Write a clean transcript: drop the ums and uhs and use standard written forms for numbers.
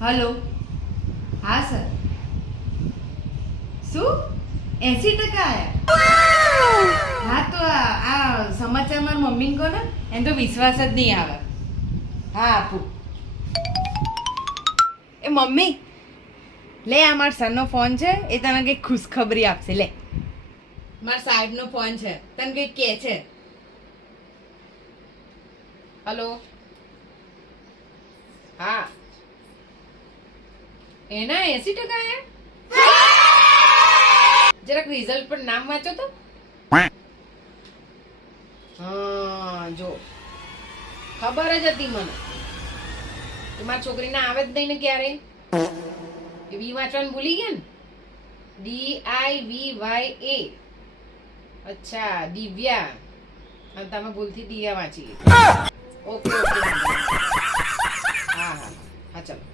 Hello, હા sir. શું 80% આયા? હા તો આ સમાચાર મારા મમ્મીને કહો ને, એમ તો વિશ્વાસ જ નહીં આવે. હા આપું. એ મમ્મી લે, આ મારા સરનો ફોન છે, એ તને કંઈક ખુશખબરી આપશે. લે, મારા સાહેબનો ફોન છે, તને કંઈક કહે છે. હલો, હા. એના 80% આયા? જરાક રિઝલ્ટ પર નામ વાંચો તો. હા જો, ખબર જ હતી મને કે મારી છોકરીને આવે જ નહીં ને ક્યારે. એ વી વાંચવાનું ભૂલી ગયા ને. DIVYA. અચ્છા, દિવ્યા. અને તમે ભૂલથી દિયા વાંચી. Okay okay. હા હા હા, ચાલો.